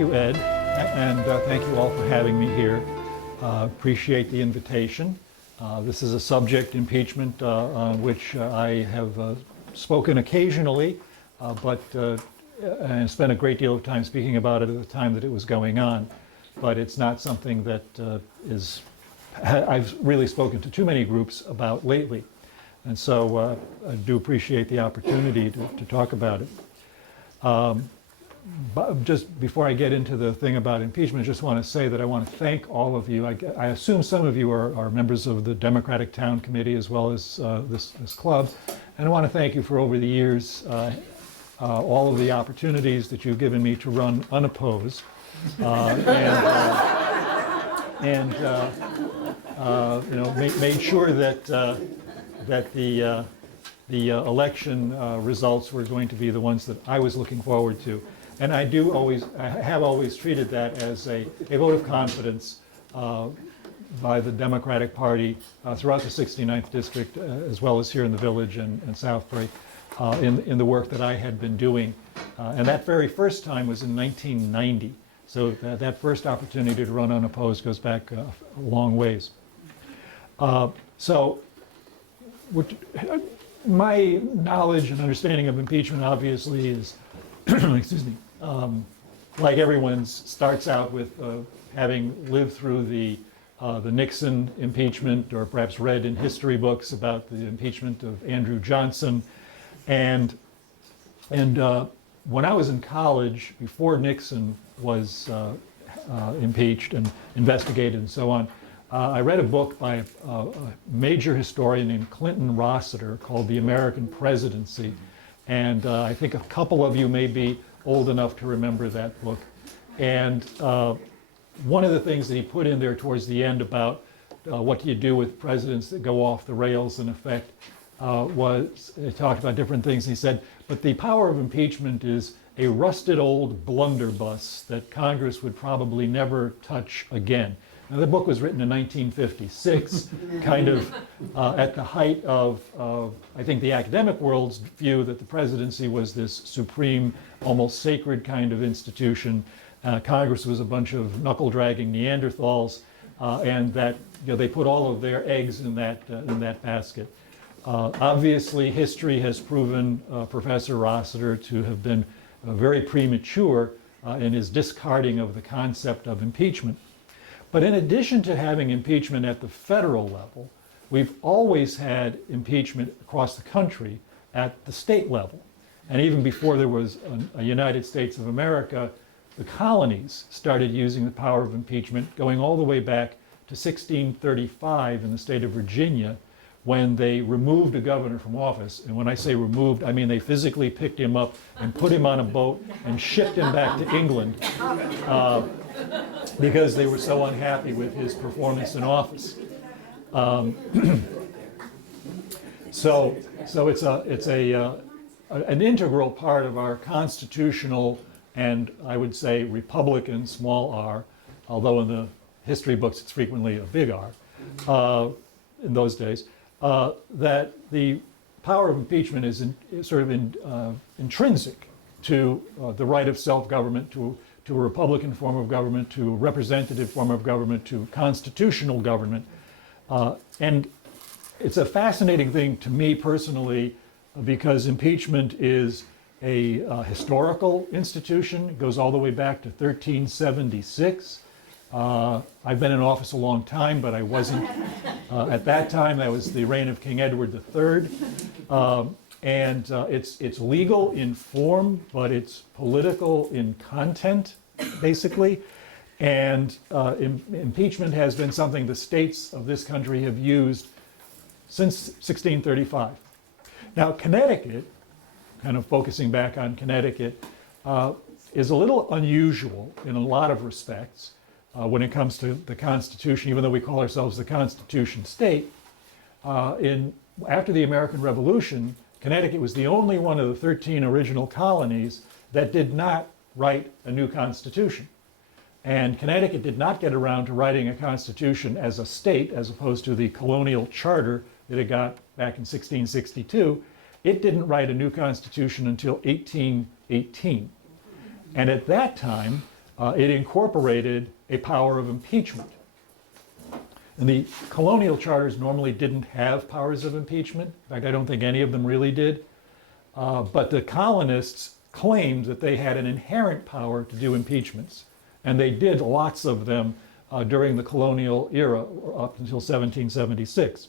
you, Ed, and thank you all for having me here. Appreciate the invitation. This is a subject, impeachment, on which I have spoken occasionally, and spent a great deal of time speaking about it at the time that it was going on. But it's not something that I've really spoken to too many groups about lately. And so I do appreciate the opportunity to talk about it. But just before I get into the thing about impeachment, I just want to say that I want to thank all of you. I assume some of you are members of the Democratic Town Committee as well as this club. And I want to thank you for over the years, all of the opportunities that you've given me to run unopposed. Made sure that the election results were going to be the ones that I was looking forward to. And I have always treated that as a vote of confidence by the Democratic Party throughout the 69th District, as well as here in the Village and Southbury, in the work that I had been doing. And that very first time was in 1990. So that first opportunity to run unopposed goes back a long ways. My knowledge and understanding of impeachment obviously is, excuse me, like everyone's, starts out with having lived through the Nixon impeachment, or perhaps read in history books about the impeachment of Andrew Johnson. And when I was in college, before Nixon was impeached and investigated and so on, I read a book by a major historian named Clinton Rossiter called The American Presidency. And I think a couple of you may be old enough to remember that book. And one of the things that he put in there towards the end about what do you do with presidents that go off the rails in effect was, he talked about different things. He said, but the power of impeachment is a rusted old blunderbuss that Congress would probably never touch again. Now, the book was written in 1956, kind of at the height of, I think, the academic world's view that the presidency was this supreme, almost sacred kind of institution. Congress was a bunch of knuckle-dragging Neanderthals, and that they put all of their eggs in that basket. Obviously, history has proven Professor Rossiter to have been very premature in his discarding of the concept of impeachment. But in addition to having impeachment at the federal level, we've always had impeachment across the country at the state level. And even before there was a United States of America, the colonies started using the power of impeachment, going all the way back to 1635 in the state of Virginia, when they removed a governor from office. And when I say removed, I mean they physically picked him up and put him on a boat and shipped him back to England because they were so unhappy with his performance in office. So it's an integral part of our constitutional and, I would say, Republican small r, although in the history books it's frequently a big R in those days. That the power of impeachment is intrinsic to the right of self-government, to a Republican form of government, to a representative form of government, to constitutional government. And it's a fascinating thing to me personally, because impeachment is a historical institution. It goes all the way back to 1376. I've been in office a long time, but I wasn't at that time. That was the reign of King Edward III. It's legal in form, but it's political in content, basically. And impeachment has been something the states of this country have used since 1635. Now, Connecticut, kind of focusing back on Connecticut, is a little unusual in a lot of respects. When it comes to the Constitution, even though we call ourselves the Constitution state. After the American Revolution, Connecticut was the only one of the 13 original colonies that did not write a new constitution. And Connecticut did not get around to writing a constitution as a state, as opposed to the colonial charter that it got back in 1662. It didn't write a new constitution until 1818. And at that time, it incorporated a power of impeachment. And the colonial charters normally didn't have powers of impeachment. In fact, I don't think any of them really did. But the colonists claimed that they had an inherent power to do impeachments. And they did lots of them during the colonial era up until 1776.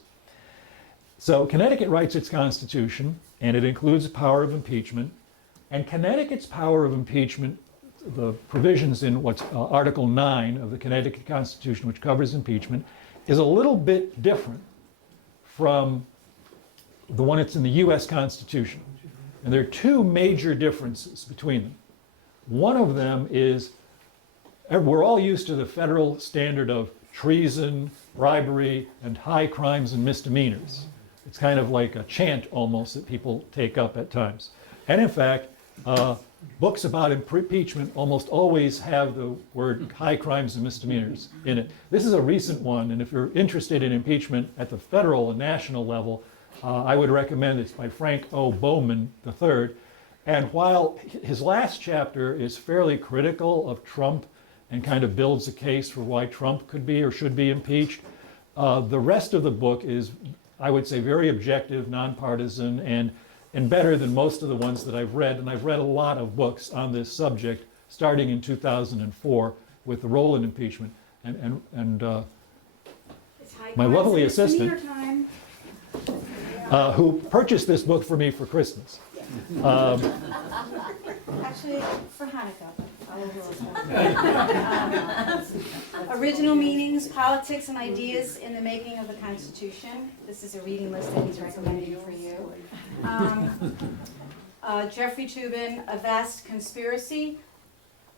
So Connecticut writes its constitution, and it includes the power of impeachment. And Connecticut's power of impeachment, the provisions in what's Article 9 of the Connecticut Constitution, which covers impeachment, is a little bit different from the one that's in the US Constitution. And there are two major differences between them. One of them is we're all used to the federal standard of treason, bribery, and high crimes and misdemeanors. It's kind of like a chant almost that people take up at times. And in fact, books about impeachment almost always have the word high crimes and misdemeanors in it. This is a recent one, and if you're interested in impeachment at the federal and national level, I would recommend it's by Frank O. Bowman III. And while his last chapter is fairly critical of Trump and kind of builds a case for why Trump could be or should be impeached, the rest of the book is, I would say, very objective, nonpartisan, and better than most of the ones that I've read. And I've read a lot of books on this subject, starting in 2004 with the Rowland impeachment. And my lovely assistant, who purchased this book for me for Christmas. Actually, for Hanukkah. Original Meanings, Politics and Ideas in the Making of the Constitution. This is a reading list that he's recommending for you. Jeffrey Toobin, A Vast Conspiracy.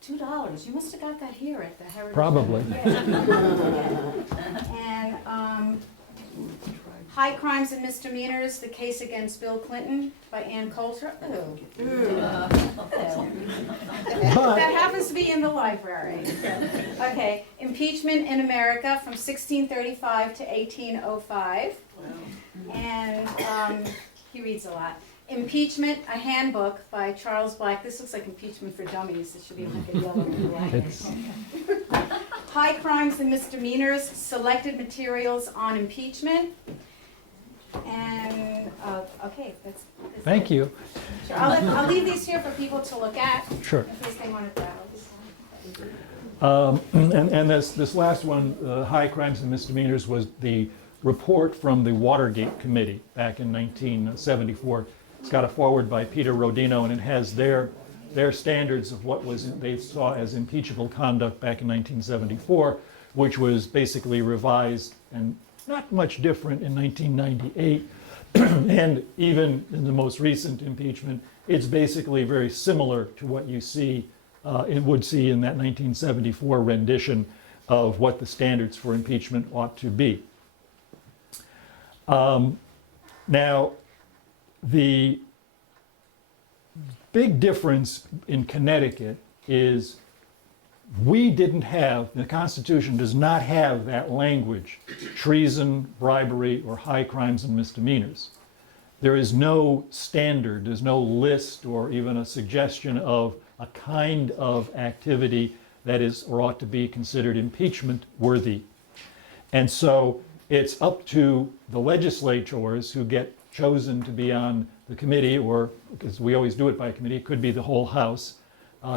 $2. You must have got that here at the Heritage. Probably. And High Crimes and Misdemeanors, The Case Against Bill Clinton by Ann Coulter. That happens to be in the library. Okay, Impeachment in America from 1635 to 1805. And he reads a lot. Impeachment, a Handbook by Charles Black. This looks like Impeachment for Dummies. It should be like a yellow and black. High Crimes and Misdemeanors, Selected Materials on Impeachment. And, okay, that's Thank you. Sure. I'll leave these here for people to look at. Sure. In case they want to browse. And this last one, High Crimes and Misdemeanors, was the report from the Watergate Committee back in 1974. It's got a foreword by Peter Rodino, and it has their standards of what they saw as impeachable conduct back in 1974, which was basically revised and not much different in 1998. And even in the most recent impeachment, it's basically very similar to what you would see in that 1974 rendition of what the standards for impeachment ought to be. Now, the big difference in Connecticut is the Constitution does not have that language, treason, bribery, or high crimes and misdemeanors. There is no standard, there's no list or even a suggestion of a kind of activity that is or ought to be considered impeachment worthy. And so it's up to the legislators who get chosen to be on the committee, or because we always do it by committee, it could be the whole House,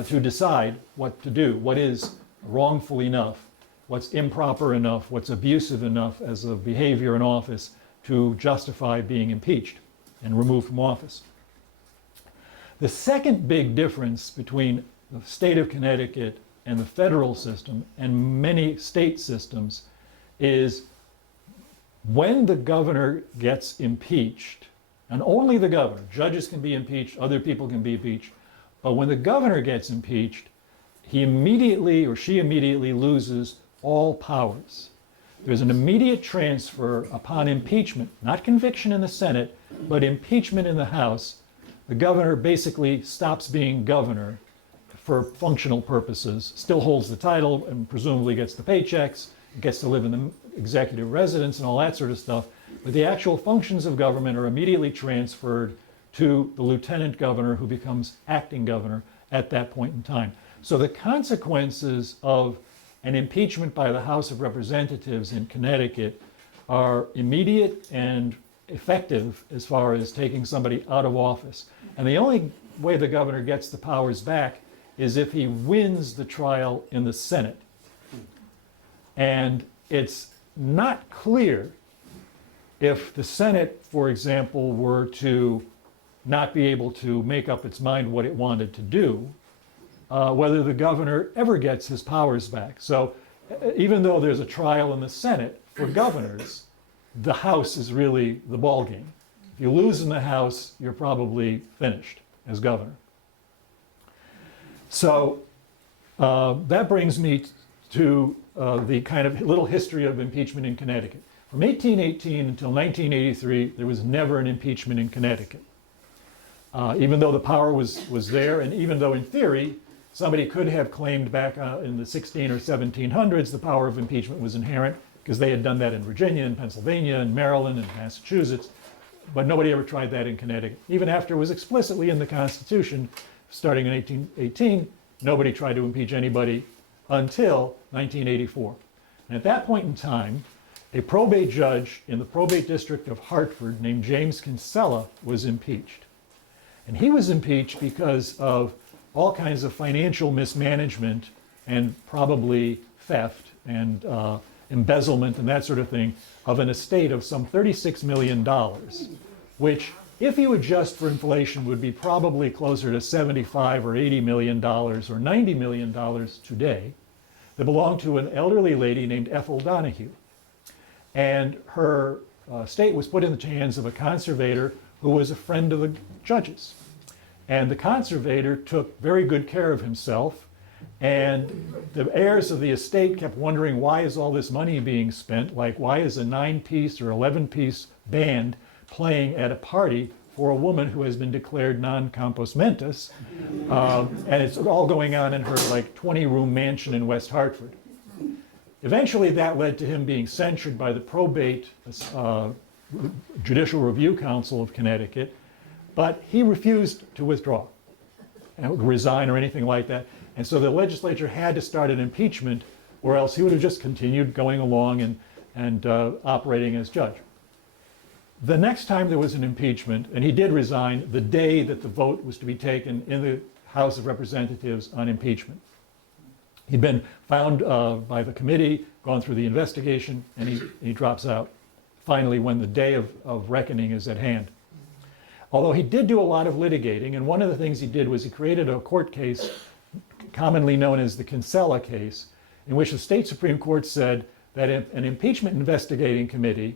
to decide what to do, what is wrongful enough, what's improper enough, what's abusive enough as a behavior in office to justify being impeached and removed from office. The second big difference between the state of Connecticut and the federal system and many state systems is when the governor gets impeached, and only the governor, judges can be impeached, other people can be impeached, but when the governor gets impeached, he immediately or she immediately loses all powers. There's an immediate transfer upon impeachment, not conviction in the Senate, but impeachment in the House. The governor basically stops being governor for functional purposes, still holds the title and presumably gets the paychecks, gets to live in the executive residence and all that sort of stuff, but the actual functions of government are immediately transferred to the lieutenant governor, who becomes acting governor at that point in time. So the consequences of an impeachment by the House of Representatives in Connecticut are immediate and effective as far as taking somebody out of office. And the only way the governor gets the powers back is if he wins the trial in the Senate. And it's not clear if the Senate, for example, were to not be able to make up its mind what it wanted to do, whether the governor ever gets his powers back. So even though there's a trial in the Senate for governors, the House is really the ballgame. If you lose in the House, you're probably finished as governor. So that brings me to the kind of little history of impeachment in Connecticut. From 1818 until 1983, there was never an impeachment in Connecticut. Even though the power was there, and even though in theory somebody could have claimed back in the 16 or 1700s the power of impeachment was inherent, because they had done that in Virginia and Pennsylvania and Maryland and Massachusetts, but nobody ever tried that in Connecticut. Even after it was explicitly in the Constitution, starting in 1818, nobody tried to impeach anybody until 1984. And at that point in time, a probate judge in the probate district of Hartford named James Kinsella was impeached. And he was impeached because of all kinds of financial mismanagement and probably theft and embezzlement and that sort of thing of an estate of some $36 million, which, if you adjust for inflation, would be probably closer to $75 or $80 million or $90 million today, that belonged to an elderly lady named Ethel Donahue. And her estate was put in the hands of a conservator who was a friend of the judge's. And the conservator took very good care of himself, and the heirs of the estate kept wondering, why is all this money being spent? Like, why is a 9-piece or 11-piece band playing at a party for a woman who has been declared non compos mentis? And it's all going on in her like 20-room mansion in West Hartford. Eventually that led to him being censured by the probate Judicial Review Council of Connecticut, but he refused to withdraw and resign or anything like that. And so the legislature had to start an impeachment, or else he would have just continued going along and operating as judge. The next time there was an impeachment, and he did resign the day that the vote was to be taken in the House of Representatives on impeachment. He'd been found by the committee, gone through the investigation, and he drops out finally when the day of reckoning is at hand. Although he did do a lot of litigating, and one of the things he did was he created a court case commonly known as the Kinsella case, in which the state Supreme Court said that an impeachment investigating committee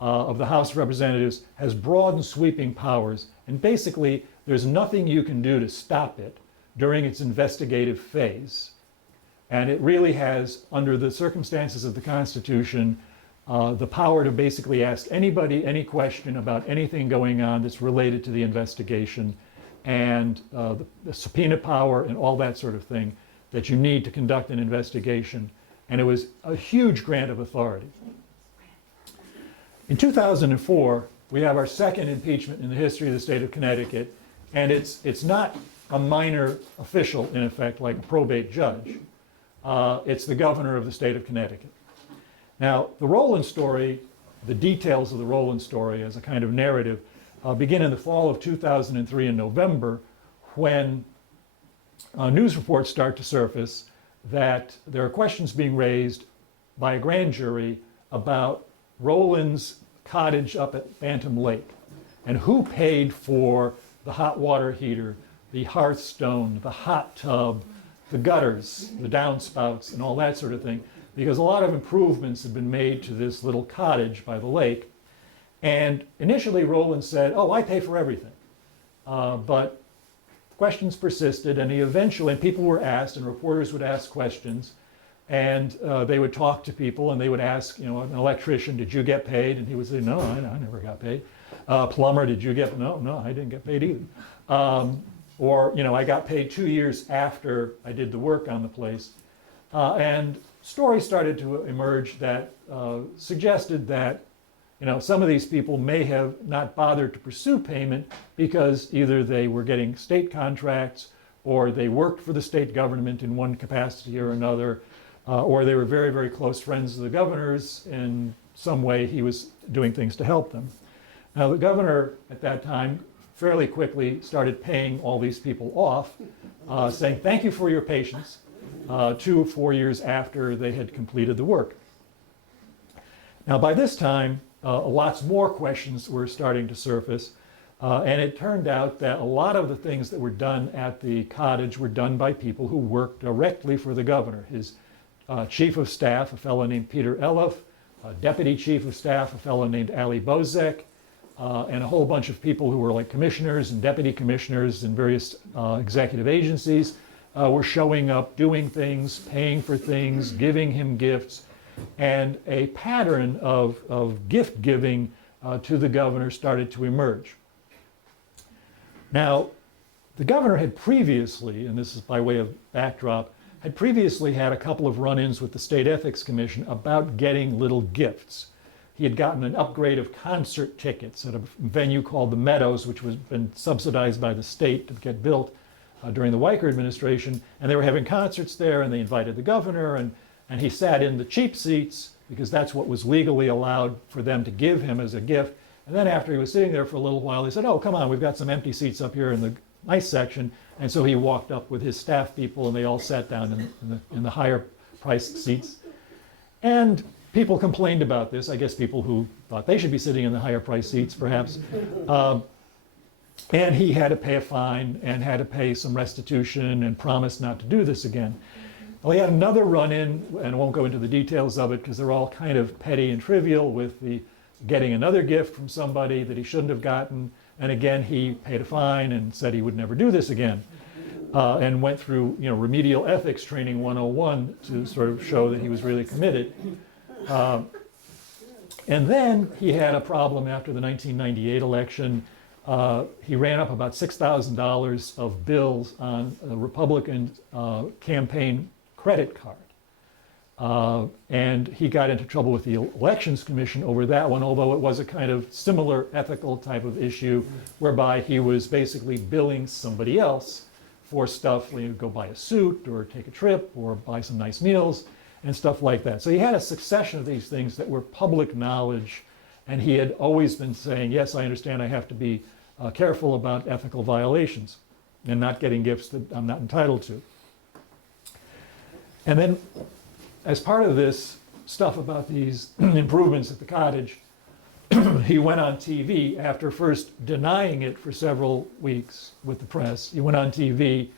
of the House of Representatives has broad and sweeping powers, and basically there's nothing you can do to stop it during its investigative phase. And it really has, under the circumstances of the Constitution, the power to basically ask anybody any question about anything going on that's related to the investigation, and the subpoena power and all that sort of thing that you need to conduct an investigation. And it was a huge grant of authority. In 2004, we have our second impeachment in the history of the state of Connecticut, and it's not a minor official, in effect, like a probate judge. It's the governor of the state of Connecticut. Now, the Rowland story, the details of the Rowland story as a kind of narrative, begin in the fall of 2003 in November, when news reports start to surface that there are questions being raised by a grand jury about Rowland's cottage up at Bantam Lake, and who paid for the hot water heater, the hearthstone, the hot tub, the gutters, the downspouts, and all that sort of thing, because a lot of improvements had been made to this little cottage by the lake. And initially Rowland said, oh, I pay for everything. But questions persisted, and and people were asked, and reporters would ask questions, and they would talk to people, and they would ask, an electrician, did you get paid? And he would say, no, I never got paid. Plumber, did you get, no, I didn't get paid either. Or, I got paid 2 years after I did the work on the place. And stories started to emerge that suggested that, some of these people may have not bothered to pursue payment because either they were getting state contracts, or they worked for the state government in one capacity or another, or they were very, very close friends of the governor's. In some way, he was doing things to help them. Now, the governor at that time fairly quickly started paying all these people off, saying, thank you for your patience, 2 or 4 years after they had completed the work. Now, by this time, lots more questions were starting to surface, and it turned out that a lot of the things that were done at the cottage were done by people who worked directly for the governor. His chief of staff, a fellow named Peter Eloff, deputy chief of staff, a fellow named Ali Bozek, and a whole bunch of people who were like commissioners and deputy commissioners in various executive agencies were showing up, doing things, paying for things, giving him gifts, and a pattern of gift giving to the governor started to emerge. Now, the governor had previously, and this is by way of backdrop, had previously had a couple of run-ins with the State Ethics Commission about getting little gifts. He had gotten an upgrade of concert tickets at a venue called the Meadows, which was been subsidized by the state to get built during the Weicker administration, and they were having concerts there, and they invited the governor, and he sat in the cheap seats because that's what was legally allowed for them to give him as a gift. And then after he was sitting there for a little while, they said, oh, come on, we've got some empty seats up here in the nice section. And so he walked up with his staff people, and they all sat down in the higher priced seats. And people complained about this. I guess people who thought they should be sitting in the higher priced seats, perhaps. And he had to pay a fine and had to pay some restitution and promise not to do this again. Well, he had another run-in, and I won't go into the details of it because they're all kind of petty and trivial, with the getting another gift from somebody that he shouldn't have gotten. And again, he paid a fine and said he would never do this again. And went through, remedial ethics training 101 to sort of show that he was really committed. And then he had a problem after the 1998 election. He ran up about $6,000 of bills on a Republican campaign credit card. And he got into trouble with the Elections Commission over that one, although it was a kind of similar ethical type of issue whereby he was basically billing somebody else for stuff, go buy a suit or take a trip or buy some nice meals and stuff like that. So he had a succession of these things that were public knowledge, and he had always been saying, yes, I understand I have to be careful about ethical violations and not getting gifts that I'm not entitled to. And then, as part of this stuff about these improvements at the cottage, he went on TV after first denying it for several weeks with the press. He went on TV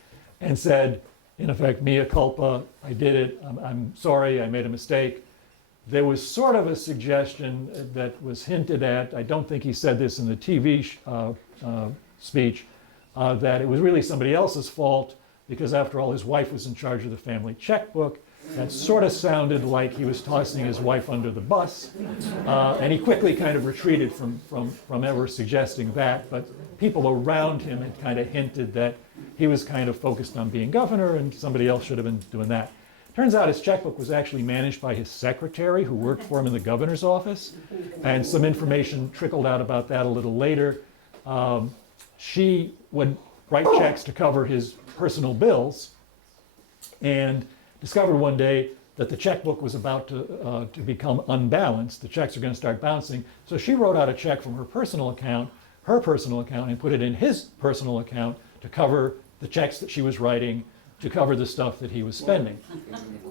and said, in effect, mea culpa, I did it, I'm sorry, I made a mistake. There was sort of a suggestion that was hinted at, I don't think he said this in the TV speech, that it was really somebody else's fault because after all his wife was in charge of the family checkbook. That sort of sounded like he was tossing his wife under the bus, and he quickly kind of retreated from ever suggesting that, but people around him had kind of hinted that he was kind of focused on being governor and somebody else should have been doing that. Turns out his checkbook was actually managed by his secretary who worked for him in the governor's office, and some information trickled out about that a little later. She would write checks to cover his personal bills and discovered one day that the checkbook was about to become unbalanced. The checks are going to start bouncing. So she wrote out a check from her personal account, and put it in his personal account to cover the checks that she was writing, to cover the stuff that he was spending.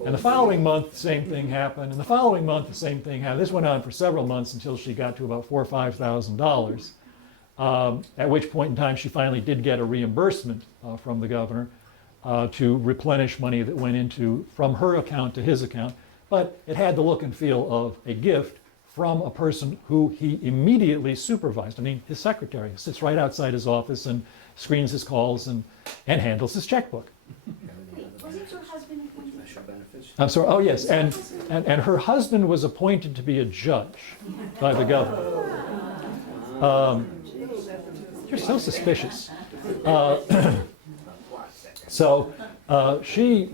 And the following month, the same thing happened. And the following month, the same thing happened. This went on for several months until she got to about $4,000 or $5,000, at which point in time she finally did get a reimbursement from the governor to replenish money that went from her account to his account. But it had the look and feel of a gift from a person who he immediately supervised. I mean, his secretary sits right outside his office and screens his calls and handles his checkbook. Wasn't your husband appointed? I'm sorry, oh yes, and her husband was appointed to be a judge by the governor. You're so suspicious. So she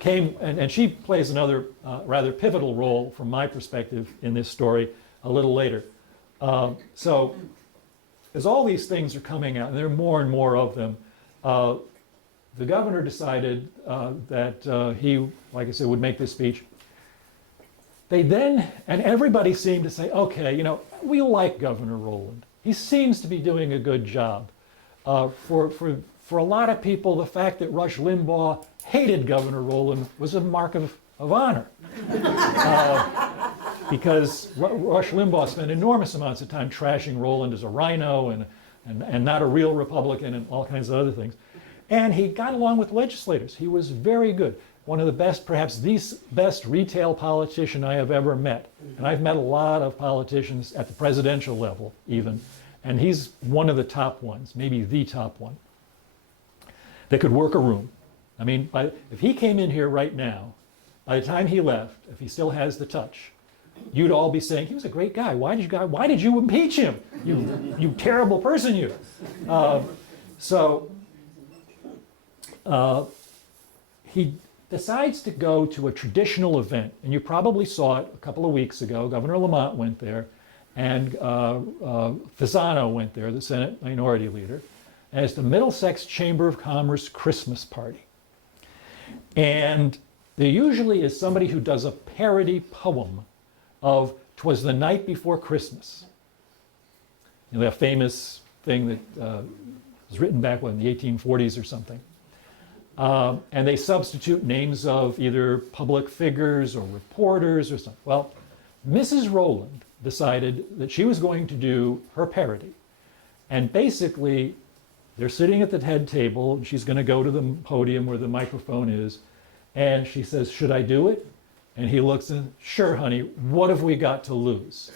came, and she plays another rather pivotal role from my perspective in this story a little later. So as all these things are coming out, and there are more and more of them, the governor decided that he, like I said, would make this speech. They then, and everybody seemed to say, okay, you know, we like Governor Rowland. He seems to be doing a good job. For a lot of people, the fact that Rush Limbaugh hated Governor Rowland was a mark of honor. Because Rush Limbaugh spent enormous amounts of time trashing Rowland as a rhino and not a real Republican and all kinds of other things. And he got along with legislators. He was very good. One of the best, perhaps the best retail politician I have ever met. And I've met a lot of politicians at the presidential level even. And he's one of the top ones, maybe the top one, that could work a room. I mean, if he came in here right now, by the time he left, if he still has the touch, you'd all be saying, he was a great guy. Why did you impeach him? You terrible person, you. He decides to go to a traditional event, and you probably saw it a couple of weeks ago. Governor Lamont went there, and Fasano went there, the Senate Minority Leader, and it's the Middlesex Chamber of Commerce Christmas party. And there usually is somebody who does a parody poem of "'Twas the Night Before Christmas." You know, that famous thing that was written back in the 1840s or something. And they substitute names of either public figures or reporters or something. Well, Mrs. Rowland decided that she was going to do her parody. And basically, they're sitting at the head table, and she's going to go to the podium where the microphone is, and she says, "Should I do it?" And he looks and, "Sure, honey, what have we got to lose?"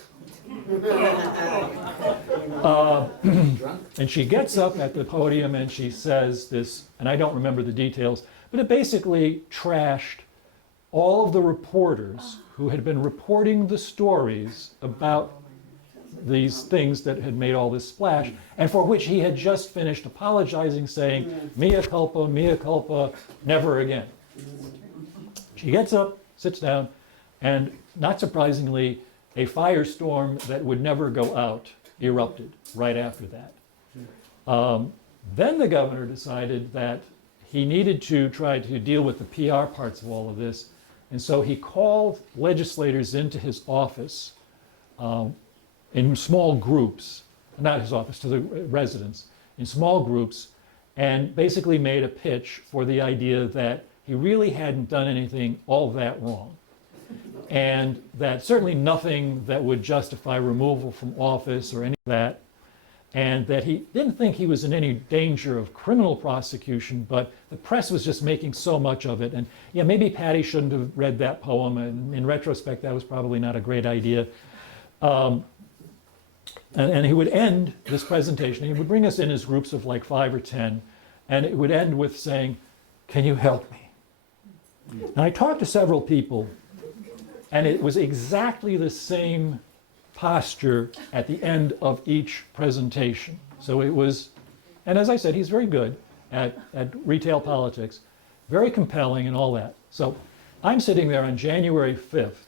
And she gets up at the podium and she says this, and I don't remember the details, but it basically trashed all of the reporters who had been reporting the stories about these things that had made all this splash, and for which he had just finished apologizing, saying, mea culpa, never again. She gets up, sits down, and not surprisingly, a firestorm that would never go out erupted right after that. Then the governor decided that he needed to try to deal with the PR parts of all of this, and so he called legislators into his office in small groups, not his office, to the residents, in small groups, and basically made a pitch for the idea that he really hadn't done anything all that wrong. And that certainly nothing that would justify removal from office or any of that, and that he didn't think he was in any danger of criminal prosecution, but the press was just making so much of it. And yeah, maybe Patty shouldn't have read that poem, and in retrospect, that was probably not a great idea. And he would end this presentation, he would bring us in as groups of like 5 or 10, and it would end with saying, "Can you help me?" And I talked to several people, and it was exactly the same posture at the end of each presentation. So it was, and as I said, he's very good at retail politics, very compelling and all that. So I'm sitting there on January 5th,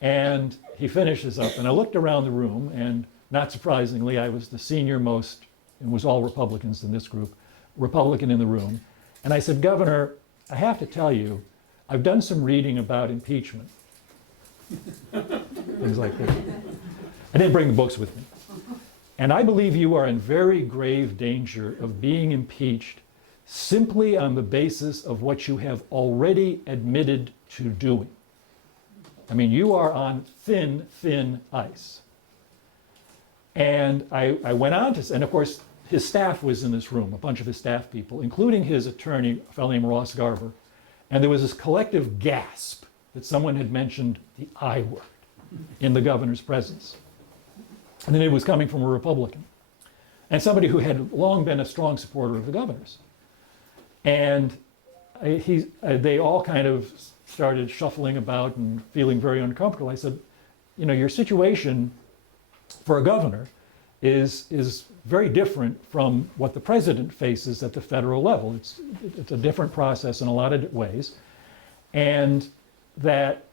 and he finishes up, and I looked around the room, and not surprisingly, I was the senior most, and it was all Republicans in this group, Republican in the room. And I said, "Governor, I have to tell you, I've done some reading about impeachment." Things like that. I didn't bring the books with me. "And I believe you are in very grave danger of being impeached simply on the basis of what you have already admitted to doing. I mean, you are on thin, thin ice." And I went on to, and of course, his staff was in this room, a bunch of his staff people, including his attorney, a fellow named Ross Garver. And there was this collective gasp that someone had mentioned the I word in the governor's presence. And then it was coming from a Republican, and somebody who had long been a strong supporter of the governor's. And they all kind of started shuffling about and feeling very uncomfortable. I said, "You know, your situation for a governor is very different from what the president faces at the federal level. It's a different process in a lot of ways. And that,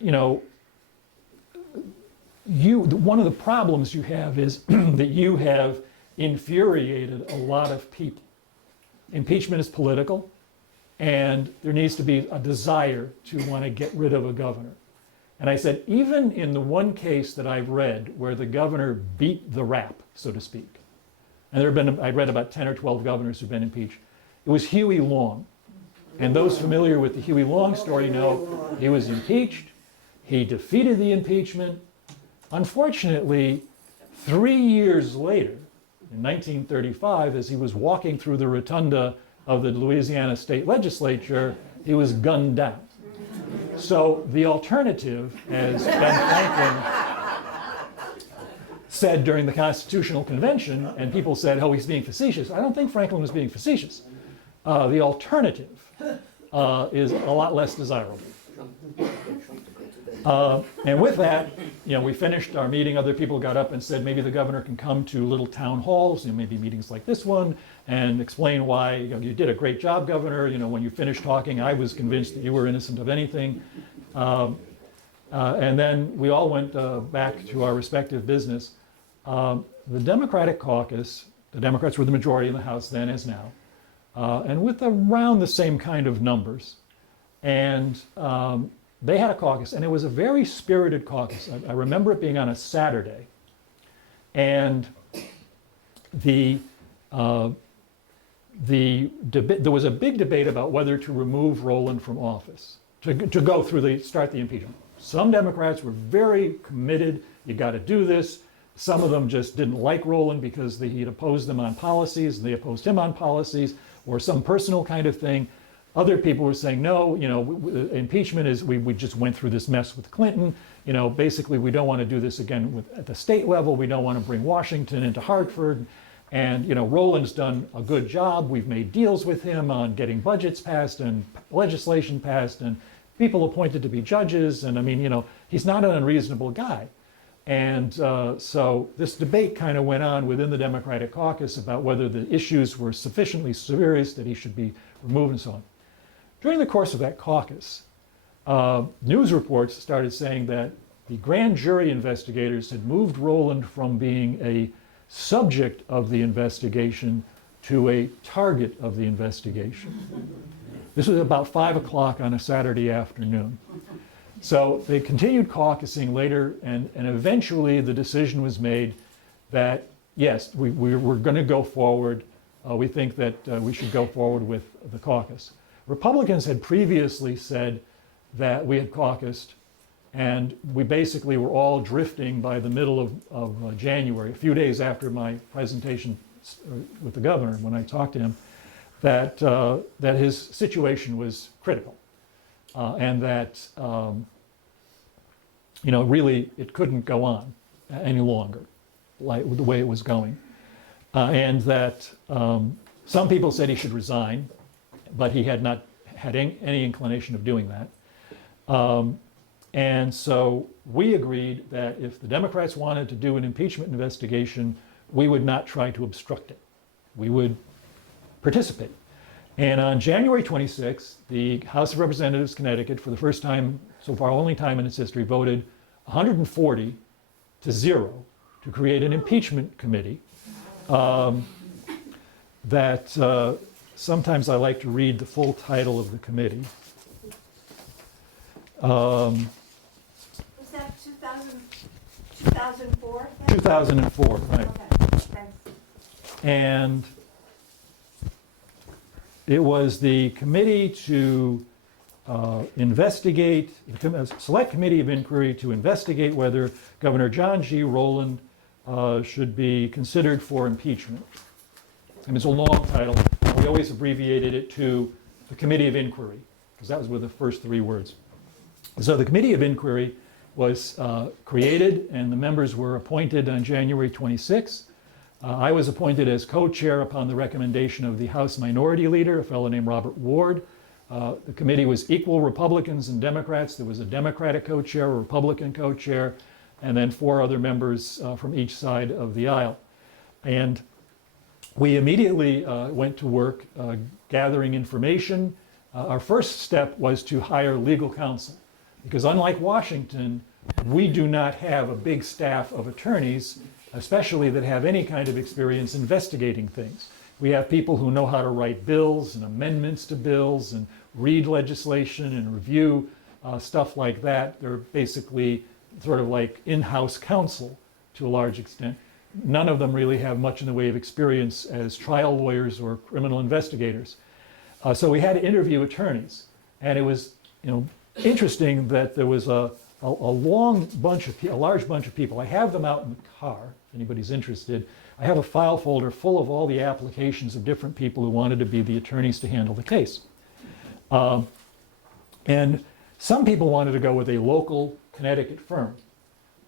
you know, one of the problems you have is that you have infuriated a lot of people impeachment is political, and there needs to be a desire to want to get rid of a governor. And I said, even in the one case that I've read where the governor beat the rap, so to speak, and I'd read about 10 or 12 governors who've been impeached, it was Huey Long. And those familiar with the Huey Long story know he was impeached, he defeated the impeachment. Unfortunately, 3 years later, in 1935, as he was walking through the rotunda of the Louisiana state legislature, he was gunned down. So the alternative, as Ben Franklin said during the Constitutional Convention, and people said, oh, he's being facetious. I don't think Franklin was being facetious. The alternative is a lot less desirable. And with that, we finished our meeting. Other people got up and said maybe the governor can come to little town halls, maybe meetings like this one, and explain why you did a great job, Governor. When you finished talking, I was convinced that you were innocent of anything. And then we all went back to our respective business. The Democratic caucus, the Democrats were the majority in the House then as now, and with around the same kind of numbers. And they had a caucus, and it was a very spirited caucus. I remember it being on a Saturday. And there was a big debate about whether to remove Rowland from office, to go through start the impeachment. Some Democrats were very committed. You got to do this. Some of them just didn't like Rowland because he'd opposed them on policies, and they opposed him on policies, or some personal kind of thing. Other people were saying, no, impeachment is, we just went through this mess with Clinton. Basically, we don't want to do this again at the state level. We don't want to bring Washington into Hartford. And, Rowland's done a good job. We've made deals with him on getting budgets passed and legislation passed and people appointed to be judges. And he's not an unreasonable guy. And so this debate kind of went on within the Democratic caucus about whether the issues were sufficiently serious that he should be removed and so on. During the course of that caucus, news reports started saying that the grand jury investigators had moved Rowland from being a subject of the investigation to a target of the investigation. This was about 5 o'clock on a Saturday afternoon. So they continued caucusing later, and eventually the decision was made that, yes, we're going to go forward. We think that we should go forward with the caucus. Republicans had previously said that we had caucused, and we basically were all drifting by the middle of January, a few days after my presentation with the governor, when I talked to him, that his situation was critical, and that really it couldn't go on any longer, like the way it was going, and that some people said he should resign, but he had not had any inclination of doing that. And so we agreed that if the Democrats wanted to do an impeachment investigation, we would not try to obstruct it. We would participate. And on January 26th, the House of Representatives, Connecticut, for the first time, so far only time in its history, voted 140 to 0 to create an impeachment committee that sometimes I like to read the full title of the committee. Was that 2004? 2004, right. Okay, thanks. And it was the committee to investigate, a select committee of inquiry to investigate whether Governor John G. Rowland should be considered for impeachment. And it's a long title. We always abbreviated it to the Committee of Inquiry, because that was with the first 3 words. So the Committee of Inquiry was created, and the members were appointed on January 26th. I was appointed as co-chair upon the recommendation of the House Minority Leader, a fellow named Robert Ward. The committee was equal Republicans and Democrats. There was a Democratic co-chair, a Republican co-chair, and then 4 other members from each side of the aisle. And we immediately went to work gathering information. Our first step was to hire legal counsel, because unlike Washington, we do not have a big staff of attorneys, especially that have any kind of experience investigating things. We have people who know how to write bills and amendments to bills and read legislation and review stuff like that. They're basically sort of like in-house counsel to a large extent. None of them really have much in the way of experience as trial lawyers or criminal investigators. So we had to interview attorneys, and it was, interesting that there was a large bunch of people. I have them out in the car, if anybody's interested. I have a file folder full of all the applications of different people who wanted to be the attorneys to handle the case. And some people wanted to go with a local Connecticut firm.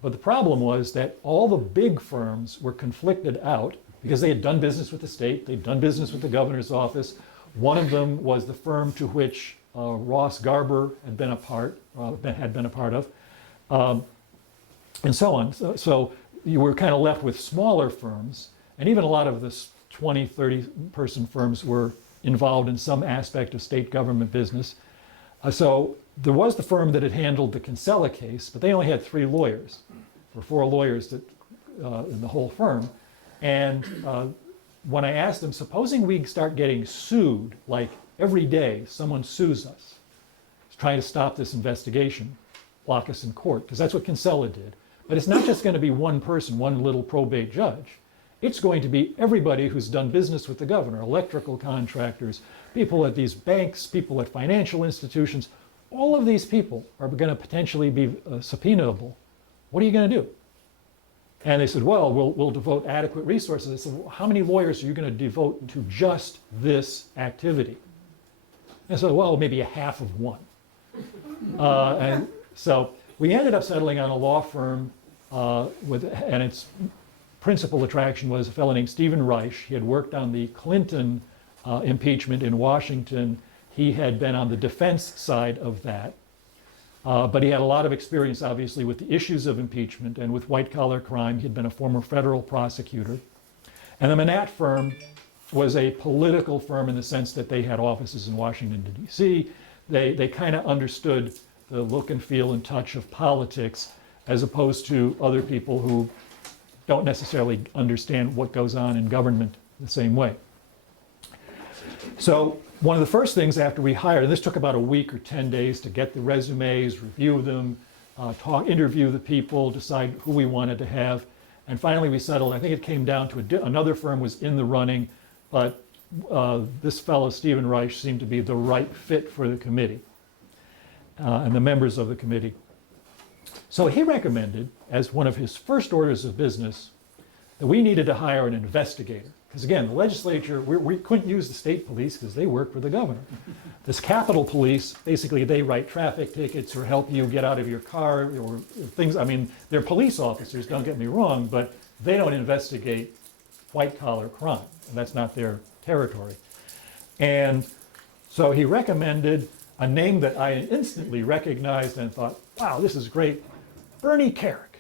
But the problem was that all the big firms were conflicted out because they had done business with the state, they'd done business with the governor's office. One of them was the firm to which Ross Garber had been a part of, and so on. So you were kind of left with smaller firms, and even a lot of the 20, 30 person firms were involved in some aspect of state government business. So there was the firm that had handled the Kinsella case, but they only had 3 lawyers, or 4 lawyers that, in the whole firm. And when I asked them, supposing we start getting sued, like every day someone sues us, trying to stop this investigation, block us in court, because that's what Kinsella did. But it's not just going to be one person, one little probate judge. It's going to be everybody who's done business with the governor, electrical contractors, people at these banks, people at financial institutions. All of these people are going to potentially be subpoenaable. What are you going to do? And they said, well, we'll devote adequate resources. I said, well, how many lawyers are you going to devote to just this activity? And so, well, maybe a half of one. And so we ended up settling on a law firm and its principal attraction was a fellow named Stephen Reich. He had worked on the Clinton impeachment in Washington. He had been on the defense side of that. But he had a lot of experience, obviously, with the issues of impeachment and with white-collar crime. He had been a former federal prosecutor. And the Manat firm was a political firm in the sense that they had offices in Washington, D.C. They kind of understood the look and feel and touch of politics as opposed to other people who don't necessarily understand what goes on in government the same way. So one of the first things after we hired, and this took about a week or 10 days to get the resumes, review them, interview the people, decide who we wanted to have, and finally we settled. I think it came down to another firm was in the running, but this fellow, Stephen Reich, seemed to be the right fit for the committee and the members of the committee. So he recommended, as one of his first orders of business, that we needed to hire an investigator. Because again, the legislature, we couldn't use the state police because they work for the governor. This Capitol Police, basically they write traffic tickets or help you get out of your car or things. I mean, they're police officers, don't get me wrong, but they don't investigate white-collar crime. And that's not their territory. And so he recommended a name that I instantly recognized and thought, wow, this is great, Bernie Carrick.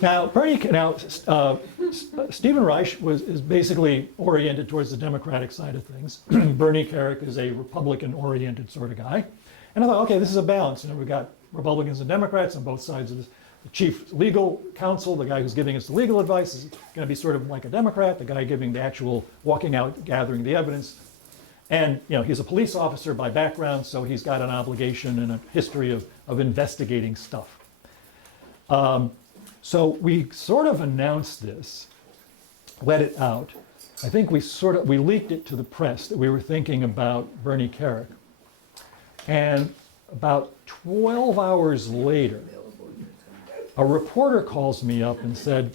Now, Stephen Reich is basically oriented towards the Democratic side of things. Bernie Carrick is a Republican-oriented sort of guy. And I thought, okay, this is a balance. We've got Republicans and Democrats on both sides of this. The chief legal counsel, the guy who's giving us the legal advice, is going to be sort of like a Democrat. The guy giving the actual walking out, gathering the evidence. And he's a police officer by background, so he's got an obligation and a history of investigating stuff. So we sort of announced this, let it out. I think we leaked it to the press that we were thinking about Bernie Carrick. And about 12 hours later, a reporter calls me up and said,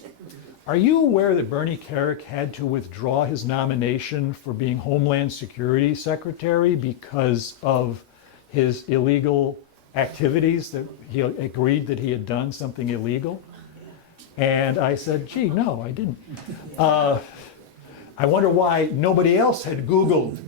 are you aware that Bernie Carrick had to withdraw his nomination for being Homeland Security Secretary because of his illegal activities, that he agreed that he had done something illegal? And I said, gee, no, I didn't. I wonder why nobody else had Googled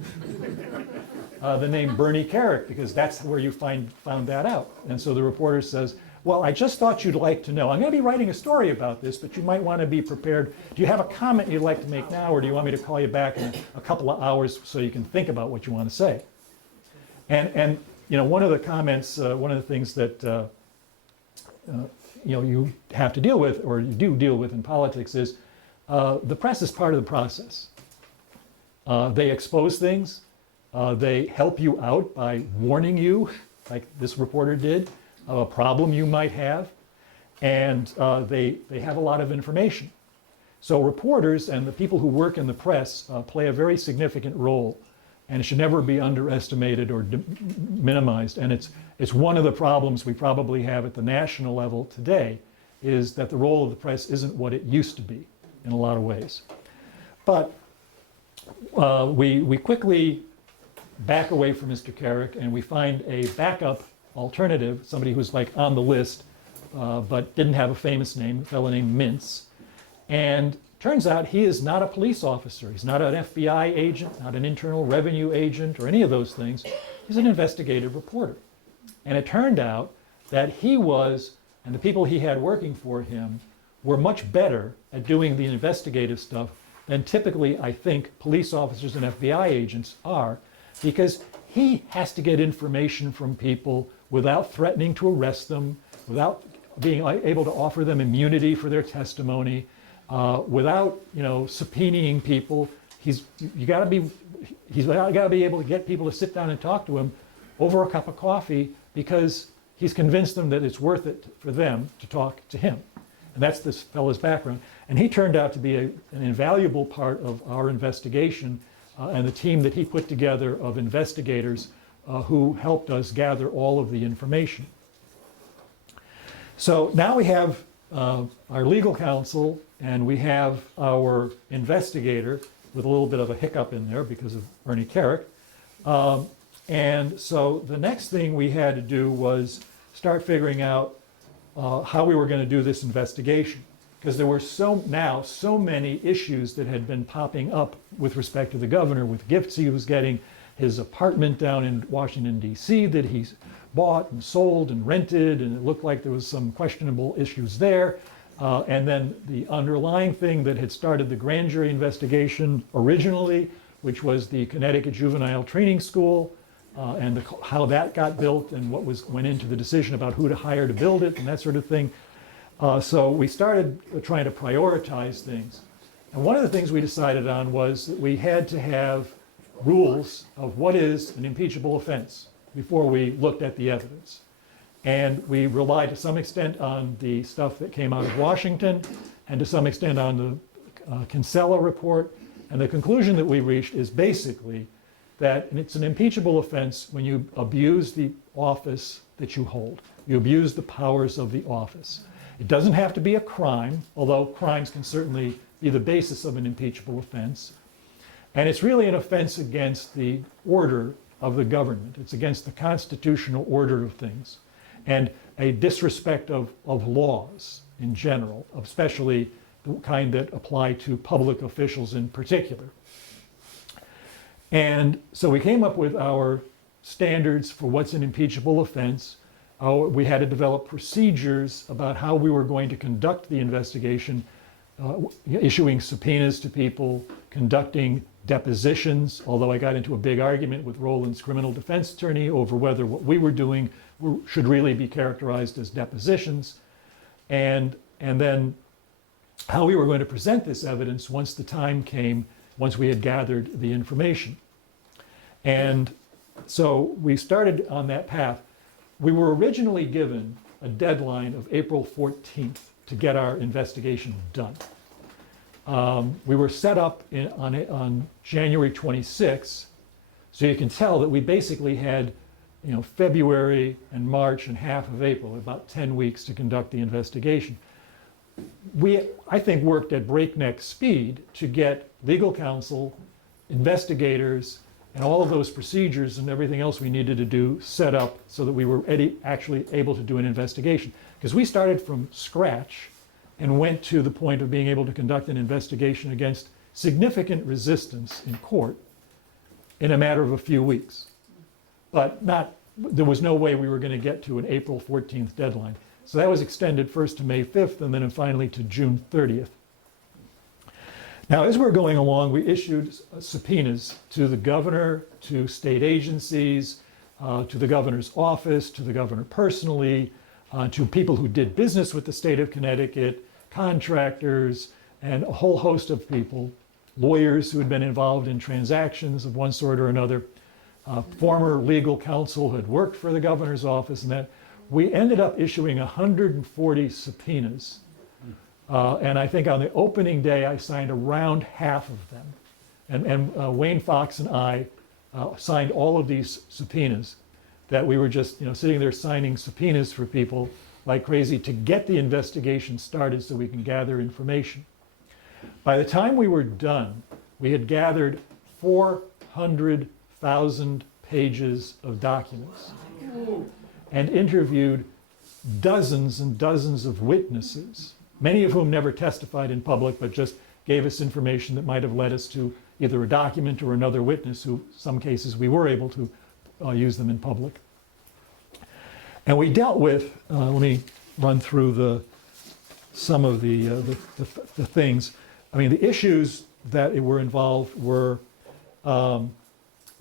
the name Bernie Carrick, because that's where you found that out. And so the reporter says, well, I just thought you'd like to know. I'm going to be writing a story about this, but you might want to be prepared. Do you have a comment you'd like to make now, or do you want me to call you back in a couple of hours so you can think about what you want to say? And one of the comments, one of the things that you have to deal with, or you do deal with in politics, is the press is part of the process. They expose things. They help you out by warning you, like this reporter did, of a problem you might have. And they have a lot of information. So reporters and the people who work in the press play a very significant role, and it should never be underestimated or minimized. And it's one of the problems we probably have at the national level today, is that the role of the press isn't what it used to be in a lot of ways. But we quickly back away from Mr. Carrick, and we find a backup alternative, somebody who's like on the list, but didn't have a famous name, a fellow named Mintz. And turns out he is not a police officer. He's not an FBI agent, not an internal revenue agent, or any of those things. He's an investigative reporter. And it turned out that he was, and the people he had working for him, were much better at doing the investigative stuff than typically, I think, police officers and FBI agents are, because he has to get information from people without threatening to arrest them, without being able to offer them immunity for their testimony, without subpoenaing people. He's got to be able to get people to sit down and talk to him over a cup of coffee, because he's convinced them that it's worth it for them to talk to him. And that's this fellow's background. And he turned out to be an invaluable part of our investigation and the team that he put together of investigators who helped us gather all of the information. So now we have our legal counsel, and we have our investigator, with a little bit of a hiccup in there because of Ernie Carrick. And so the next thing we had to do was start figuring out how we were going to do this investigation, because there were so many issues that had been popping up with respect to the governor, with gifts he was getting, his apartment down in Washington, D.C. that he bought and sold and rented, and it looked like there was some questionable issues there. And then the underlying thing that had started the grand jury investigation originally, which was the Connecticut Juvenile Training School, and how that got built, and what went into the decision about who to hire to build it, and that sort of thing. So we started trying to prioritize things. And one of the things we decided on was that we had to have rules of what is an impeachable offense before we looked at the evidence. And we relied to some extent on the stuff that came out of Washington, and to some extent on the Kinsella report. And the conclusion that we reached is basically that it's an impeachable offense when you abuse the office that you hold. You abuse the powers of the office. It doesn't have to be a crime, although crimes can certainly be the basis of an impeachable offense. And it's really an offense against the order of the government. It's against the constitutional order of things, and a disrespect of laws in general, especially the kind that apply to public officials in particular. And so we came up with our standards for what's an impeachable offense. We had to develop procedures about how we were going to conduct the investigation, issuing subpoenas to people, conducting depositions, although I got into a big argument with Rowland's criminal defense attorney over whether what we were doing should really be characterized as depositions, and then how we were going to present this evidence once the time came, once we had gathered the information. And so we started on that path. We were originally given a deadline of April 14th to get our investigation done. We were set up on January 26th, so you can tell that we basically had February and March and half of April, about 10 weeks to conduct the investigation. We, I think, worked at breakneck speed to get legal counsel, investigators, and all of those procedures and everything else we needed to do set up so that we were actually able to do an investigation. Because we started from scratch and went to the point of being able to conduct an investigation against significant resistance in court in a matter of a few weeks. But there was no way we were going to get to an April 14th deadline. So that was extended first to May 5th and then finally to June 30th. Now, as we're going along, we issued subpoenas to the governor, to state agencies, to the governor's office, to the governor personally, to people who did business with the state of Connecticut, contractors, and a whole host of people, lawyers who had been involved in transactions of one sort or another, former legal counsel who had worked for the governor's office, and that we ended up issuing 140 subpoenas. And I think on the opening day, I signed around half of them. And Wayne Fox and I signed all of these subpoenas that we were just sitting there signing subpoenas for people like crazy to get the investigation started so we can gather information. By the time we were done, we had gathered 400,000 pages of documents and interviewed dozens and dozens of witnesses, many of whom never testified in public, but just gave us information that might have led us to either a document or another witness, who some cases we were able to use them in public. And we dealt with, let me run through some of the things. I mean, the issues that were involved were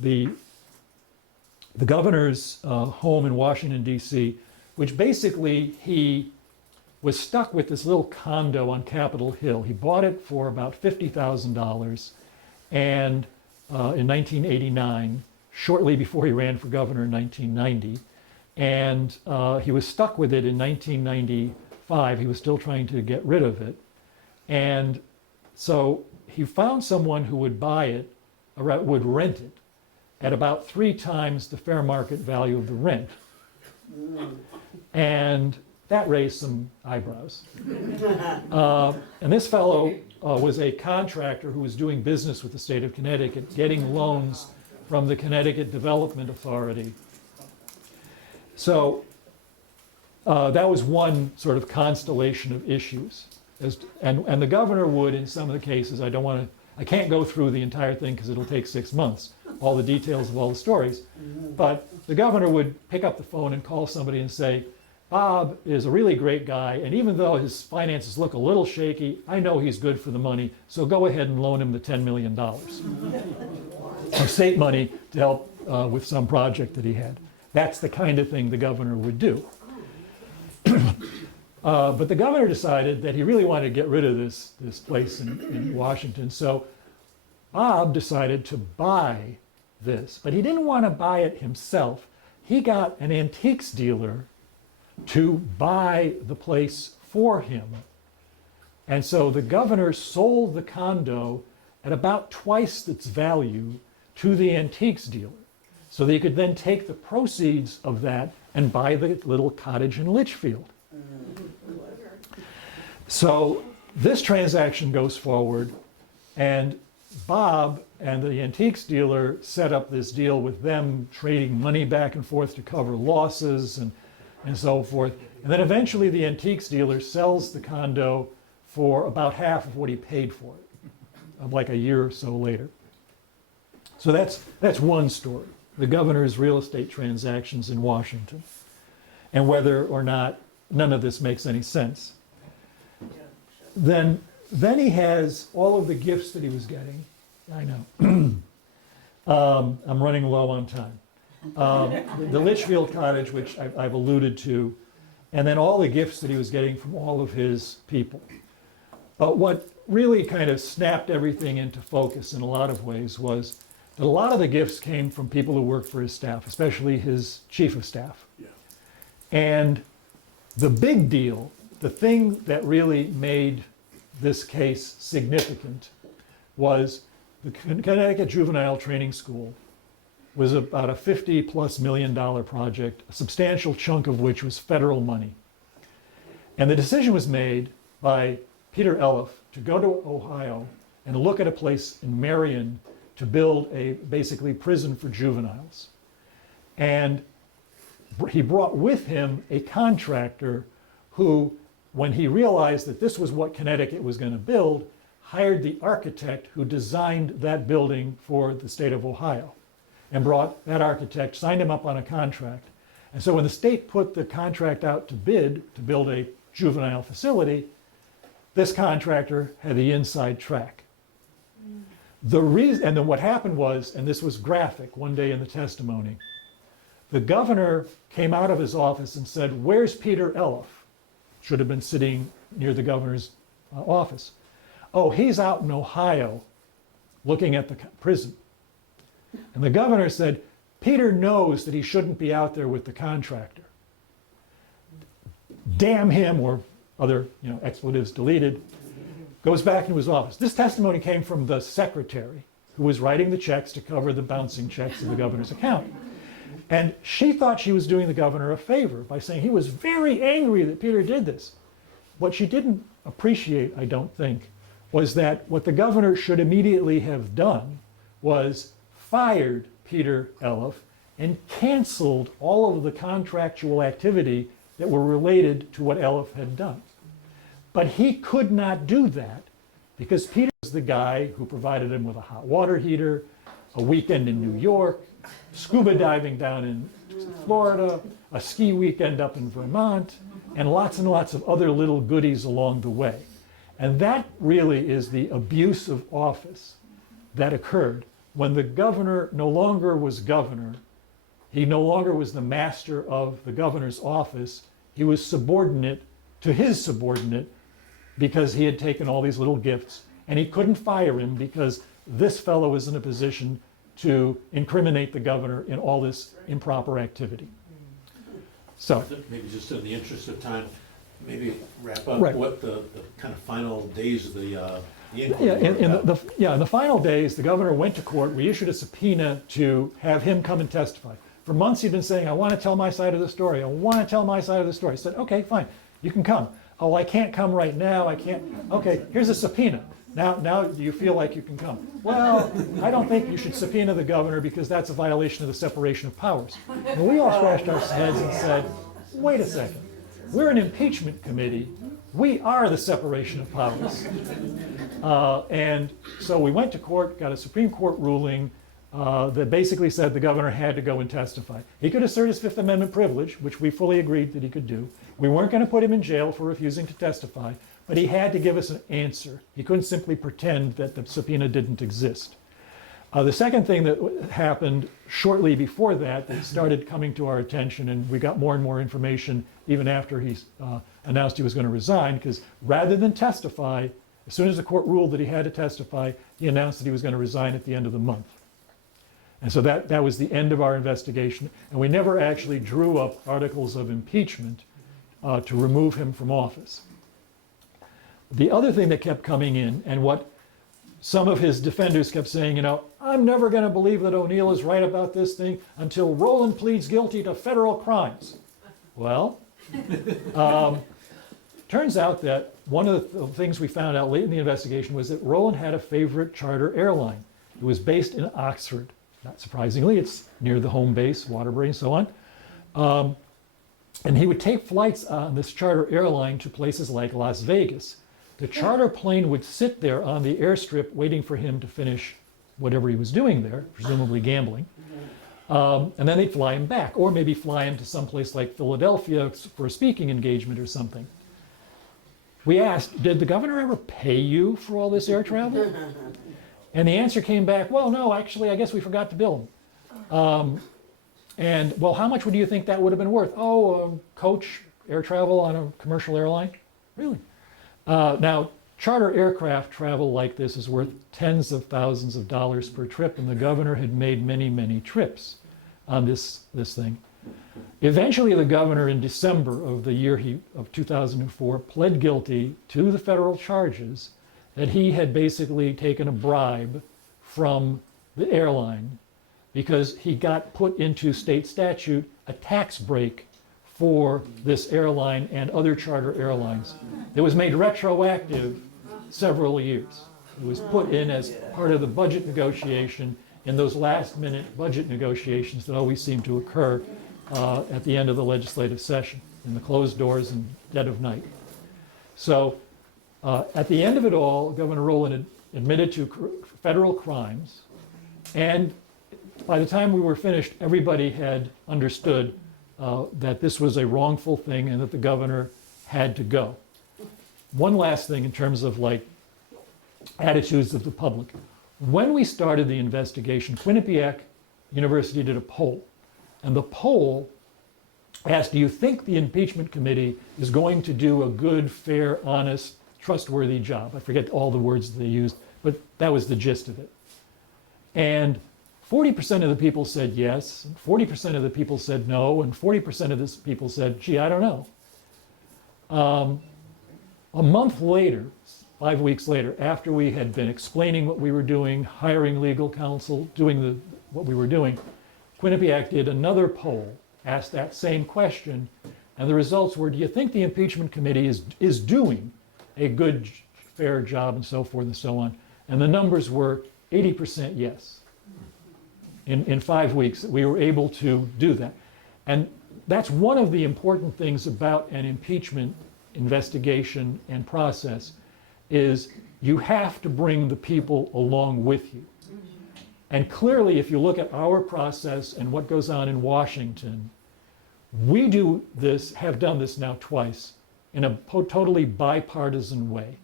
the governor's home in Washington, D.C., which basically he was stuck with this little condo on Capitol Hill. He bought it for about $50,000 and in 1989, shortly before he ran for governor in 1990. And he was stuck with it in 1995. He was still trying to get rid of it. And so he found someone who would buy it, or would rent it, at about 3 times the fair market value of the rent. And that raised some eyebrows. And this fellow was a contractor who was doing business with the state of Connecticut, getting loans from the Connecticut Development Authority. So that was one sort of constellation of issues. And the governor would, in some of the cases, I can't go through the entire thing because it'll take 6 months, all the details of all the stories, but the governor would pick up the phone and call somebody and say, Bob is a really great guy, and even though his finances look a little shaky, I know he's good for the money, so go ahead and loan him the $10 million of state money to help with some project that he had. That's the kind of thing the governor would do. But the governor decided that he really wanted to get rid of this place in Washington, so Bob decided to buy this, but he didn't want to buy it himself. He got an antiques dealer to buy the place for him. And so the governor sold the condo at about twice its value to the antiques dealer, so that he could then take the proceeds of that and buy the little cottage in Litchfield. So this transaction goes forward, and Bob and the antiques dealer set up this deal with them trading money back and forth to cover losses and so forth. And then eventually the antiques dealer sells the condo for about half of what he paid for it, like a year or so later. So that's one story, the governor's real estate transactions in Washington, and whether or not none of this makes any sense. Then he has all of the gifts that he was getting. I know. I'm running low on time. The Litchfield cottage, which I've alluded to, and then all the gifts that he was getting from all of his people. But what really kind of snapped everything into focus in a lot of ways was that a lot of the gifts came from people who worked for his staff, especially his chief of staff. Yeah. And the big deal, the thing that really made this case significant, was the Connecticut Juvenile Training School was about a $50+ million project, a substantial chunk of which was federal money. And the decision was made by Peter Elliff to go to Ohio and look at a place in Marion to build a basically prison for juveniles. And he brought with him a contractor who, when he realized that this was what Connecticut was going to build, hired the architect who designed that building for the state of Ohio, and brought that architect, signed him up on a contract. And so when the state put the contract out to bid to build a juvenile facility, this contractor had the inside track. The reason, and then what happened was, and this was graphic one day in the testimony, The governor came out of his office and said, "Where's Peter Elliff?" Should have been sitting near the governor's office. "Oh, he's out in Ohio looking at the prison." And the governor said, "Peter knows that he shouldn't be out there with the contractor. Damn him," or other expletives deleted, goes back into his office. This testimony came from the secretary who was writing the checks to cover the bouncing checks of the governor's account. And she thought she was doing the governor a favor by saying he was very angry that Peter did this. What she didn't appreciate, I don't think, was that what the governor should immediately have done was fired Peter Elliff and canceled all of the contractual activity that were related to what Elliff had done. But he could not do that because Peter was the guy who provided him with a hot water heater, a weekend in New York, scuba diving down in Florida, a ski weekend up in Vermont, and lots of other little goodies along the way. And that really is the abuse of office that occurred when the governor no longer was governor. He no longer was the master of the governor's office. He was subordinate to his subordinate because he had taken all these little gifts, and he couldn't fire him because this fellow was in a position to incriminate the governor in all this improper activity. So, Maybe just in the interest of time, maybe wrap up Right. what the kind of final days of the inquiry yeah, were in about. in the final days, the governor went to court. We issued a subpoena to have him come and testify. For months, he'd been saying, "I want to tell my side of the story. I want to tell my side of the story." I said, "Okay, fine, you can come." "Oh, I can't come right now. I can't." "Okay, here's a subpoena. Now do you feel like you can come?" "Well, I don't think you should subpoena the governor because that's a violation of the separation of powers." And we all scratched our heads and said, "Wait a second. We're an impeachment committee. We are the separation of powers." And so we went to court, got a Supreme Court ruling that basically said the governor had to go and testify. He could assert his Fifth Amendment privilege, which we fully agreed that he could do. We weren't going to put him in jail for refusing to testify, but he had to give us an answer. He couldn't simply pretend that the subpoena didn't exist. The second thing that happened shortly before that started coming to our attention, and we got more and more information even after he announced he was going to resign, because rather than testify, as soon as the court ruled that he had to testify, he announced that he was going to resign at the end of the month. And so that was the end of our investigation, and we never actually drew up articles of impeachment to remove him from office. The other thing that kept coming in, and what some of his defenders kept saying, "I'm never going to believe that O'Neill is right about this thing until Rowland pleads guilty to federal crimes." Well, turns out that one of the things we found out late in the investigation was that Rowland had a favorite charter airline. It was based in Oxford. Not surprisingly, it's near the home base, Waterbury and so on. And he would take flights on this charter airline to places like Las Vegas. The charter plane would sit there on the airstrip waiting for him to finish whatever he was doing there, presumably gambling. And then they'd fly him back, or maybe fly him to someplace like Philadelphia for a speaking engagement or something. We asked, "Did the governor ever pay you for all this air travel?" And the answer came back, "Well, no, actually, I guess we forgot to bill him." And, well, how much would you think that would have been worth? "Oh, coach air travel on a commercial airline?" Really? Now, charter aircraft travel like this is worth tens of thousands of dollars per trip, and the governor had made many, many trips on this thing. Eventually, the governor, in December of the year of 2004, pled guilty to the federal charges that he had basically taken a bribe from the airline because he got put into state statute a tax break for this airline and other charter airlines. It was made retroactive several years. It was put in as part of the budget negotiation in those last-minute budget negotiations that always seem to occur at the end of the legislative session, in the closed doors and dead of night. So at the end of it all, Governor Rowland admitted to federal crimes, and by the time we were finished, everybody had understood that this was a wrongful thing and that the governor had to go. One last thing in terms of attitudes of the public. When we started the investigation, Quinnipiac University did a poll, And the poll asked, do you think the impeachment committee is going to do a good, fair, honest, trustworthy job? I forget all the words that they used, but that was the gist of it. And 40% of the people said yes, and 40% of the people said no, and 40% of the people said, gee, I don't know. A month later, 5 weeks later, after we had been explaining what we were doing, hiring legal counsel, doing what we were doing, Quinnipiac did another poll, asked that same question, and the results were, do you think the impeachment committee is doing a good, fair job, and so forth and so on? And the numbers were 80% yes. In 5 weeks, we were able to do that. And that's one of the important things about an impeachment investigation and process, is you have to bring the people along with you. And clearly, if you look at our process and what goes on in Washington, we do this, have done this now twice, in a totally bipartisan way.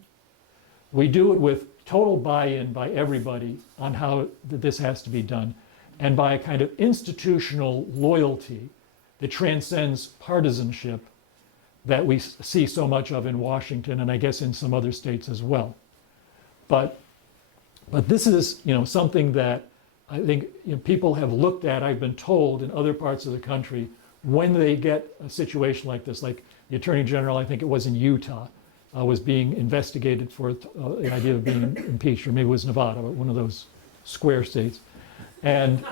We do it with total buy-in by everybody on how this has to be done, and by a kind of institutional loyalty that transcends partisanship that we see so much of in Washington, and I guess in some other states as well. But this is, something that I think people have looked at, I've been told, in other parts of the country, when they get a situation like this, like the Attorney General, I think it was in Utah, was being investigated for the idea of being impeached, or maybe it was Nevada, one of those square states, and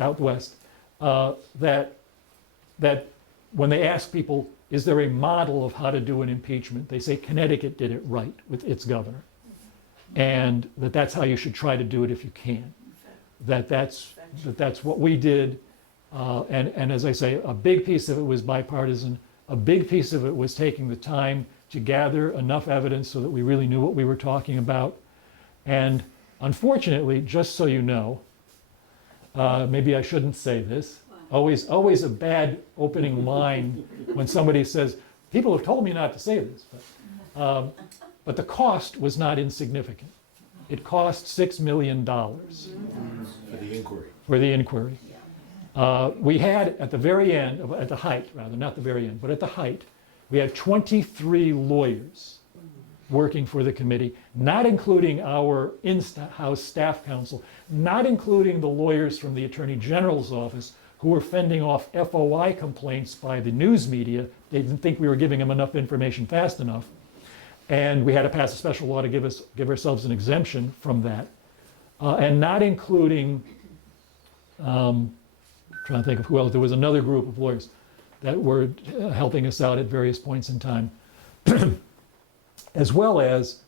out west, that when they ask people, is there a model of how to do an impeachment, they say Connecticut did it right with its governor, and that's how you should try to do it if you can. That's what we did, and as I say, a big piece of it was bipartisan. A big piece of it was taking the time to gather enough evidence so that we really knew what we were talking about. And unfortunately, just so you know, maybe I shouldn't say this, always a bad opening line when somebody says, people have told me not to say this, but the cost was not insignificant. It cost $6 million For the inquiry. for the inquiry. We had at the very end, at the height rather, not the very end, but at the height, we had 23 lawyers working for the committee, not including our in-house staff counsel, not including the lawyers from the Attorney General's office who were fending off FOI complaints by the news media. They didn't think we were giving them enough information fast enough. And we had to pass a special law to give ourselves an exemption from that. And not including, trying to think of who else, there was another group of lawyers that were helping us out at various points in time, as well as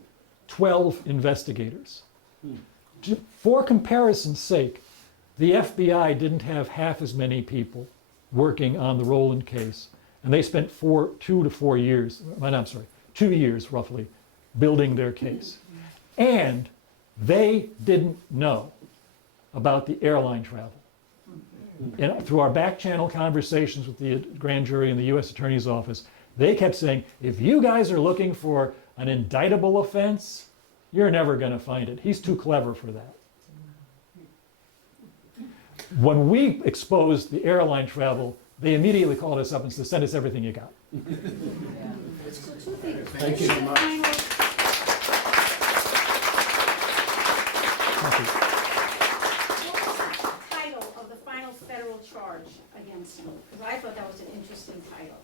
12 investigators. For comparison's sake, the FBI didn't have half as many people working on the Rowland case, and they spent 2 to 4 years, I'm sorry, 2 years roughly, building their case. And they didn't know about the airline travel. And through our back channel conversations with the grand jury and the U.S. Attorney's Office, they kept saying, if you guys are looking for an indictable offense, you're never going to find it. He's too clever for that. When we exposed the airline travel, they immediately called us up and said, send us everything you got. Thank you so much. Thank you. Federal charge against him, because I thought that was an interesting title.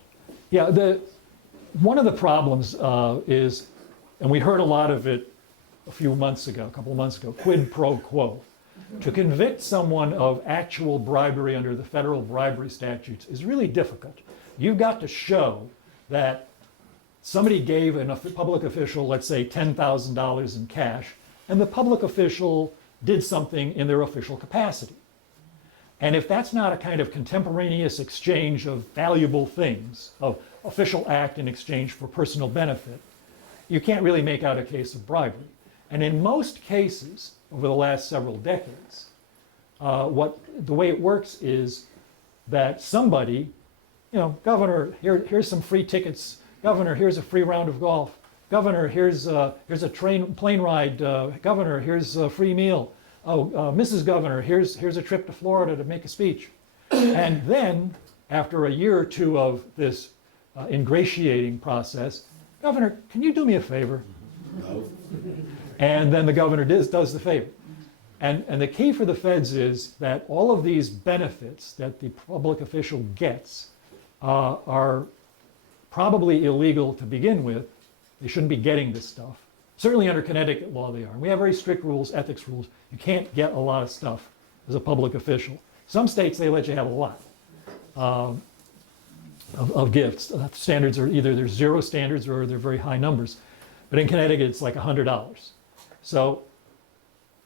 Yeah, one of the problems is, and we heard a lot of it a couple of months ago, quid pro quo. To convict someone of actual bribery under the federal bribery statutes is really difficult. You've got to show that somebody gave a public official, let's say, $10,000 in cash, and the public official did something in their official capacity. And if that's not a kind of contemporaneous exchange of valuable things, of official act in exchange for personal benefit, you can't really make out a case of bribery. And in most cases, over the last several decades, the way it works is that somebody, Governor, here's some free tickets. Governor, here's a free round of golf. Governor, here's a plane ride. Governor, here's a free meal. Oh, Mrs. Governor, here's a trip to Florida to make a speech. And then, after a year or two of this ingratiating process, Governor, can you do me a favor? No. And then the governor does the favor. And the key for the feds is that all of these benefits that the public official gets are probably illegal to begin with. They shouldn't be getting this stuff. Certainly under Connecticut law they are. We have very strict rules, ethics rules. You can't get a lot of stuff as a public official. Some states, they let you have a lot of gifts. Standards are either there's 0 standards or they're very high numbers. But in Connecticut, it's like $100. So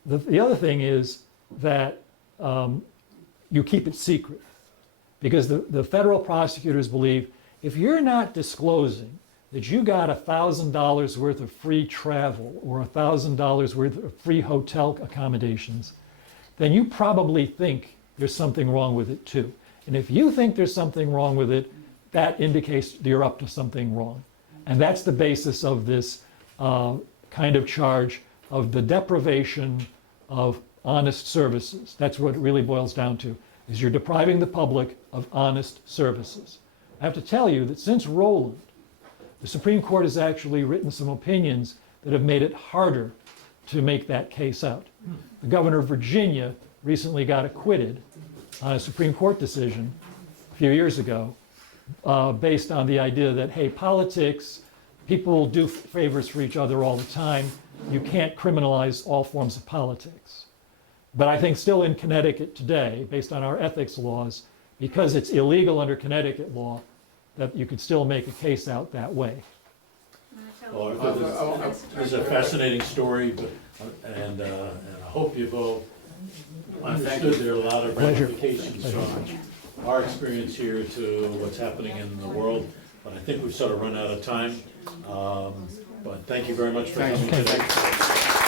the other thing is that you keep it secret. Because the federal prosecutors believe if you're not disclosing that you got $1,000 worth of free travel or $1,000 worth of free hotel accommodations, then you probably think there's something wrong with it too. And if you think there's something wrong with it, that indicates you're up to something wrong. And that's the basis of this kind of charge of the deprivation of honest services. That's what it really boils down to, is you're depriving the public of honest services. I have to tell you that since Rowland, the Supreme Court has actually written some opinions that have made it harder to make that case out. The governor of Virginia recently got acquitted on a Supreme Court decision a few years ago based on the idea that, hey, politics, people do favors for each other all the time. You can't criminalize all forms of politics. But I think still in Connecticut today, based on our ethics laws, because it's illegal under Connecticut law, that you could still make a case out that way. Well, it's a fascinating story, but, and I hope you've all understood there are a lot of Pleasure. ramifications from our experience here to what's happening in the world. But I think we've sort of run out of time. But thank you very much for coming today.